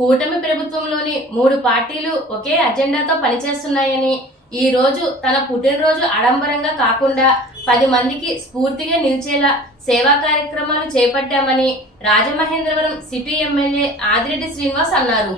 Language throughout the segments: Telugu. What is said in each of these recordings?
కూటమి ప్రభుత్వంలోని మూడు పార్టీలు ఒకే అజెండాతో పనిచేస్తున్నాయని ఈ రోజు తన పుట్టినరోజు ఆడంబరంగా కాకుండా పది మందికి స్ఫూర్తిగా నిలిచేలా సేవా కార్యక్రమాలు చేపట్టామని రాజమహేంద్రవరం సిటీ ఎమ్మెల్యే ఆదిరెడ్డి శ్రీనివాస్ అన్నారు.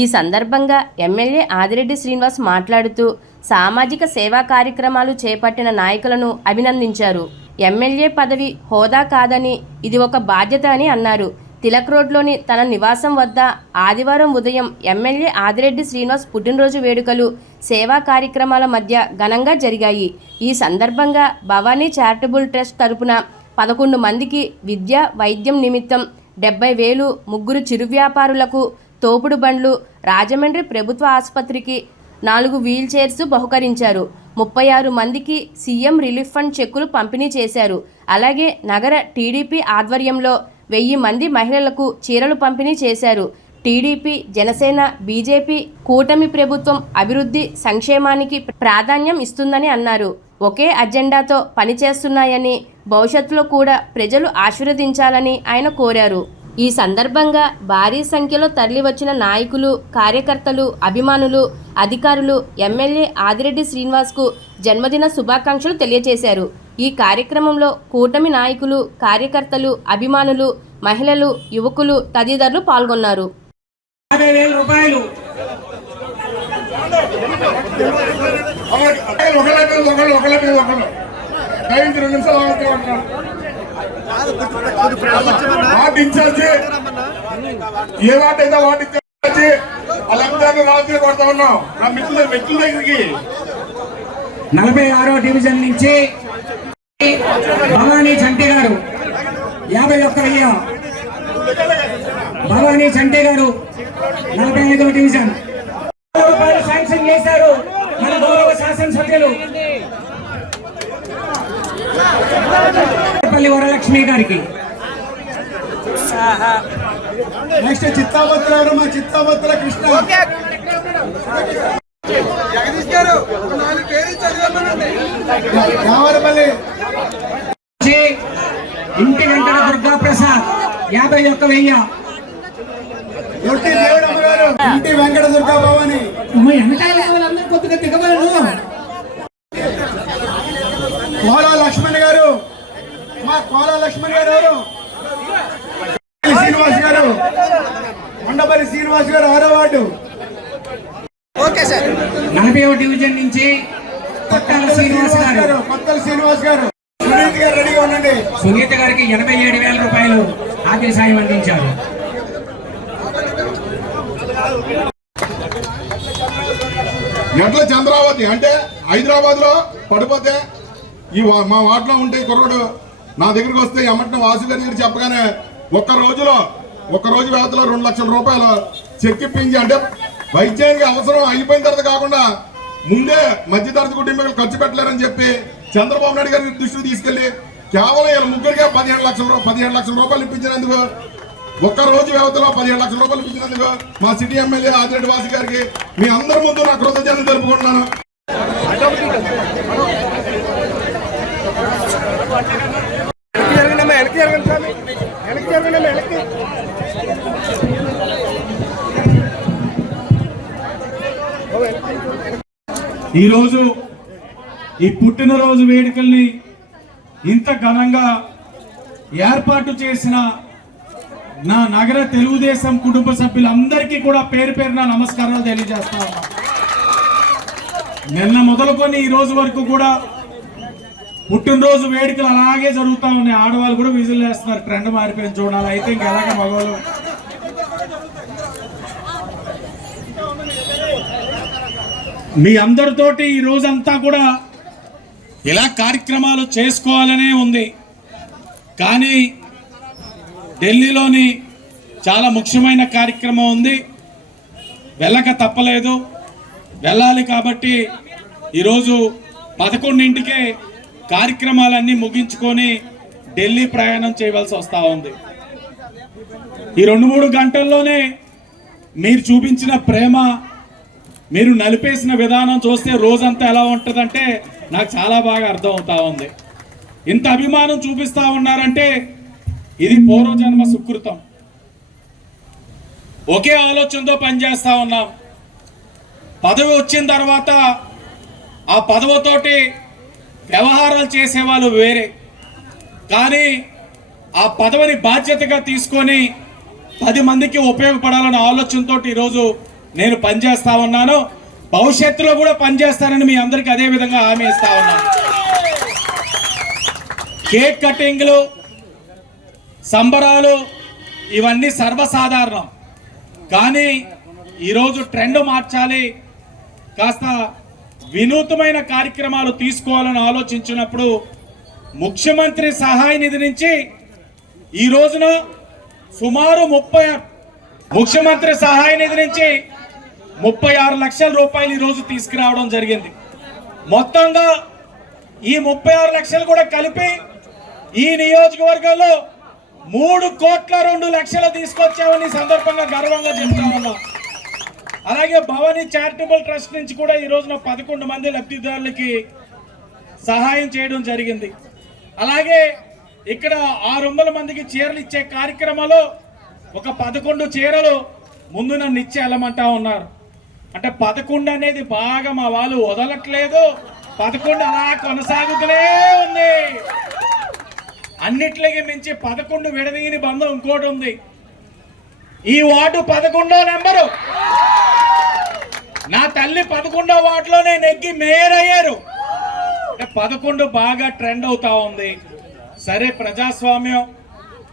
ఈ సందర్భంగా ఎమ్మెల్యే ఆదిరెడ్డి శ్రీనివాస్ మాట్లాడుతూ సామాజిక సేవా కార్యక్రమాలు చేపట్టిన నాయకులను అభినందించారు. ఎమ్మెల్యే పదవి హోదా కాదని ఇది ఒక బాధ్యత అని అన్నారు. తిలక్ రోడ్లోని తన నివాసం వద్ద ఆదివారం ఉదయం ఎమ్మెల్యే ఆదిరెడ్డి శ్రీనివాస్ పుట్టినరోజు వేడుకలు సేవా కార్యక్రమాల మధ్య ఘనంగా జరిగాయి. ఈ సందర్భంగా భవానీ చారిటబుల్ ట్రస్ట్ తరపున పదకొండు మందికి విద్య వైద్యం నిమిత్తం డెబ్బై వేలు ముగ్గురు చిరు వ్యాపారులకు తోపుడు బండ్లు రాజమండ్రి ప్రభుత్వ ఆసుపత్రికి నాలుగు వీల్ చైర్స్ బహుకరించారు. ముప్పై ఆరు మందికి సీఎం రిలీఫ్ ఫండ్ చెక్కులు పంపిణీ చేశారు. అలాగే నగర టీడీపీ ఆధ్వర్యంలో వెయ్యి మంది మహిళలకు చీరలు పంపిణీ చేశారు. టీడీపీ జనసేన బీజేపీ కూటమి ప్రభుత్వం అభివృద్ధి సంక్షేమానికి ప్రాధాన్యం ఇస్తుందని అన్నారు. ఒకే అజెండాతో పనిచేస్తున్నాయని భవిష్యత్తులో కూడా ప్రజలు ఆశీర్వదించాలని ఆయన కోరారు. ఈ సందర్భంగా భారీ సంఖ్యలో తరలివచ్చిన నాయకులు కార్యకర్తలు అభిమానులు అధికారులు ఎమ్మెల్యే ఆదిరెడ్డి శ్రీనివాస్కు జన్మదిన శుభాకాంక్షలు తెలియజేశారు. ఈ కార్యక్రమంలో కూటమి నాయకులు కార్యకర్తలు అభిమానులు మహిళలు యువకులు తదితరులు పాల్గొన్నారు. ఏ అయితే వాళ్ళందరినీ రాత్రి కొడతా ఉన్నాం. నా మిత్రుల మిత్రుల దగ్గరికి. నలభై ఆరో డివిజన్ నుంచి భవానీ చంటి గారు యాభై ఒక్క వెయ్యి భవానీ చంటి గారు నలభై ఐదో డివిజన్. రూపాయలు శాంక్షన్ చేశారు మన గౌరవ శాసనసభ్యులు. పల్లి వరలక్ష్మి గారికి. నెక్స్ట్ చిత్తాపత్ర గారు మా చిత్తాపత్ర కృష్ణ. కావాలపల్లి నుంచి ఇంటి వెంకట దుర్గా ప్రసాద్ యాభై ఒక్క వెయ్యి. ఎట్టి దేవుడమ్మ గారు ఇంటి వెంకట దుర్గా భవాని. వెనకాల వాళ్ళందరూ కొద్దిగా దిగబడరు. కోలా లక్ష్మణ్ గారు మా కోలా లక్ష్మణ్ గారు. శ్రీనివాస్ గారు కొండపల్లి శ్రీనివాస్ గారు ఆరో వార్డు. నలభై డివిజన్ నుంచి కొట్టాల శ్రీనివాస్ గారు. కొత్తల శ్రీనివాస్ గారు. సునీత్ గారు రెడీగా ఉండండి. సునీత గారికి ఎనభై ఏడు వేల రూపాయలు ఆర్థిక సాయం అందించారు. ఎట్ల చంద్రావతి అంటే హైదరాబాద్లో పడిపోతే ఈ మా వార్డులో ఉంటే కుర్రోడు నా దగ్గరికి వస్తే ఎమ్మటిన వాసు గారి దగ్గర చెప్పగానే ఒక్క రోజులో ఒక్క రోజు వ్యవధిలో రెండు లక్షల రూపాయలు చెక్ ఇప్పించి అంటే వైద్యానికి అవసరం అయిపోయిన తర్వాత కాకుండా ముందే మధ్యతరగతి కుటుంబాలు ఖర్చు పెట్టలేరని చెప్పి చంద్రబాబు నాయుడు గారి దృష్టికి తీసుకెళ్ళి కేవలం ఇలా ముగ్గురికే పదిహేను లక్షల రూ- పదిహేడు లక్షల రూపాయలు ఇప్పించినందుకు ఒక్క రోజు వ్యవధిలో పదిహేడు లక్షల రూపాయలు ఇప్పించినందుకు మా సిటీ ఎమ్మెల్యే ఆదిరెడ్డి వాసి గారికి మీ అందరి ముందు నా కృతజ్ఞతలు తెలుపుకుంటున్నాను. ఈరోజు ఈ పుట్టినరోజు వేడుకల్ని ఇంత ఘనంగా ఏర్పాటు చేసిన నా నగర తెలుగుదేశం కుటుంబ సభ్యులందరికీ కూడా పేరు పేరున నమస్కారాలు తెలియజేస్తా ఉన్నా. నిన్న మొదలుకొని ఈ రోజు వరకు కూడా పుట్టినరోజు వేడుకలు అలాగే జరుగుతూ ఉన్నాయి. ఆడవాళ్ళు కూడా విజిల్ వేస్తున్నారు. ట్రెండ్ మారిపోయింది. చూడాలి. అయితే ఇంకెలాగ మగవాళ్ళు మీ అందరితోటి ఈ రోజంతా కూడా ఇలా కార్యక్రమాలు చేసుకోవాలనే ఉంది. కానీ ఢిల్లీలోని చాలా ముఖ్యమైన కార్యక్రమం ఉంది. వెళ్ళక తప్పలేదు. వెళ్ళాలి కాబట్టి ఈరోజు పదకొండింటికే కార్యక్రమాలన్నీ ముగించుకొని ఢిల్లీ ప్రయాణం చేయవలసి వస్తూ ఉంది. ఈ రెండు మూడు గంటల్లోనే మీరు చూపించిన ప్రేమ మీరు నలిపేసిన విధానం చూస్తే రోజంతా ఎలా ఉంటుందంటే నాకు చాలా బాగా అర్థం అవుతా ఉంది. ఇంత అభిమానం చూపిస్తా ఉన్నారంటే ఇది పూర్వజన్మ సుకృతం. ఒకే ఆలోచనతో పనిచేస్తా ఉన్నాం. పదవి వచ్చిన తర్వాత ఆ పదవితోటి వ్యవహారాలు చేసేవాళ్ళు వేరే. కానీ ఆ పదవిని బాధ్యతగా తీసుకొని పది మందికి ఉపయోగపడాలన్న ఆలోచనతో ఈరోజు నేను పనిచేస్తా ఉన్నాను. భవిష్యత్తులో కూడా పనిచేస్తానని మీ అందరికీ అదే విధంగా హామీ ఇస్తా ఉన్నాను. కేక్ కటింగ్లు సంబరాలు ఇవన్నీ సర్వసాధారణం. కానీ ఈరోజు ట్రెండ్ మార్చాలి. కాస్త వినూతమైన కార్యక్రమాలు తీసుకోవాలని ఆలోచించినప్పుడు ముఖ్యమంత్రి సహాయ నిధి నుంచి ఈ రోజున సుమారు ముప్పై ముఖ్యమంత్రి సహాయ నిధి నుంచి ముప్పై ఆరు లక్షల రూపాయలు ఈరోజు తీసుకురావడం జరిగింది. మొత్తంగా ఈ ముప్పై ఆరు లక్షలు కూడా కలిపి ఈ నియోజకవర్గంలో మూడు కోట్ల రెండు లక్షలు తీసుకొచ్చామని సందర్భంగా గర్వంగా చెప్తా ఉన్నాం. అలాగే భవానీ చారిటబుల్ ట్రస్ట్ నుంచి కూడా ఈ రోజున పదకొండు మంది లబ్ధిదారులకి సహాయం చేయడం జరిగింది. అలాగే ఇక్కడ ఆరు వందల మందికి చీరలు ఇచ్చే కార్యక్రమంలో ఒక పదకొండు చీరలు ముందు నన్ను ఇచ్చి వెళ్ళమంటా ఉన్నారు. అంటే పదకొండు అనేది బాగా మా వాళ్ళు వదలట్లేదు. పదకొండు అలా కొనసాగుతూనే ఉంది. అన్నిట్లకి మించి పదకొండు విడదీయని బంధం ఇంకోటి ఉంది. ఈ వార్డు పదకొండో నెంబరు. నా తల్లి పదకొండో వార్డులోనే నెగ్గి మేయర్ అయ్యారు అంటే పదకొండు బాగా ట్రెండ్ అవుతా ఉంది. సరే ప్రజాస్వామ్యం.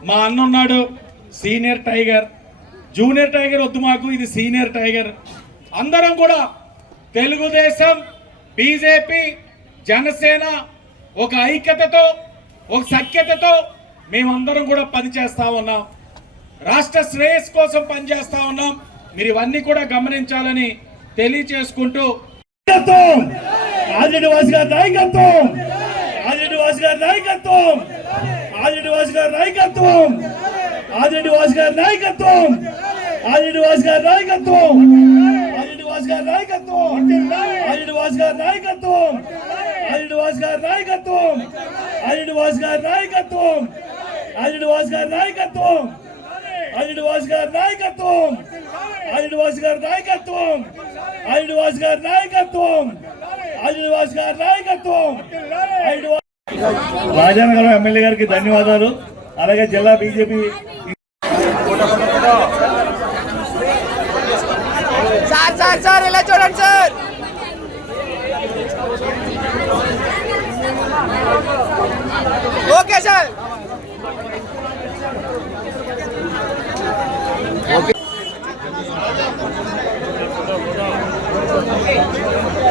మా అన్న ఉన్నాడు సీనియర్ టైగర్. జూనియర్ టైగర్ వద్దు మాకు ఇది సీనియర్ టైగర్. అందరం కూడా తెలుగుదేశం బీజేపీ జనసేన ఒక ఐక్యతతో ఒక సఖ్యతతో మేమందరం కూడా పనిచేస్తా ఉన్నాం. రాష్ట్ర శ్రేయస్ కోసం పనిచేస్తా ఉన్నాం. మీరు ఇవన్నీ కూడా గమనించాలని తెలియచేసుకుంటూ నాయకత్వం! గారి నాయకత్వం! ఆదిరెడ్డి వాసు గారి నాయకత్వం! ఆదిరెడ్డి వాసు గారి నాయకత్వం! ఆదిరెడ్డి వాసు గారి నాయకత్వం! ఆదిరెడ్డి వాసు గారి నాయకత్వం! వాసు గారి నాయకత్వం. ఆదిరెడ్డి వాసు గారి నాయకత్వం. ఆదిరెడ్డి వాసు గారి నాయకత్వం. ఆదిరెడ్డి వాసు గారి నాయకత్వం. ఆదిరెడ్డి వాసు గారి నాయకత్వం. ఆదిరెడ్డి వాసు గారి నాయకత్వం. ఆదిరెడ్డి వాసు గారి నాయకత్వం. ఆదిరెడ్డి వాసు గారి నాయకత్వం. ఆదిరెడ్డి వాసు గారి నాయకత్వం. వా- రాజానగరం ఎమ్మెల్యే గారికి ధన్యవాదాలు. అలాగే జిల్లా బీజేపీ సార్ సార్ ఇలా చూడండి సార్ ఓకే సార్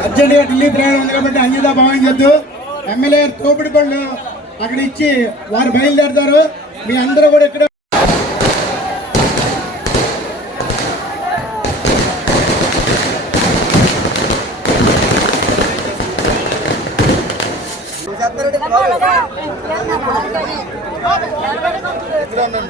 అర్జెంటుగా ఢిల్లీ ప్రయాణం ఉంది కాబట్టి అంజదా భావించొద్దు ఎమ్మెల్యే గారు తోపిడి పళ్ళు అక్కడ ఇచ్చి వారు బయలుదేరతారు. మీ అందరూ కూడా ఇక్కడ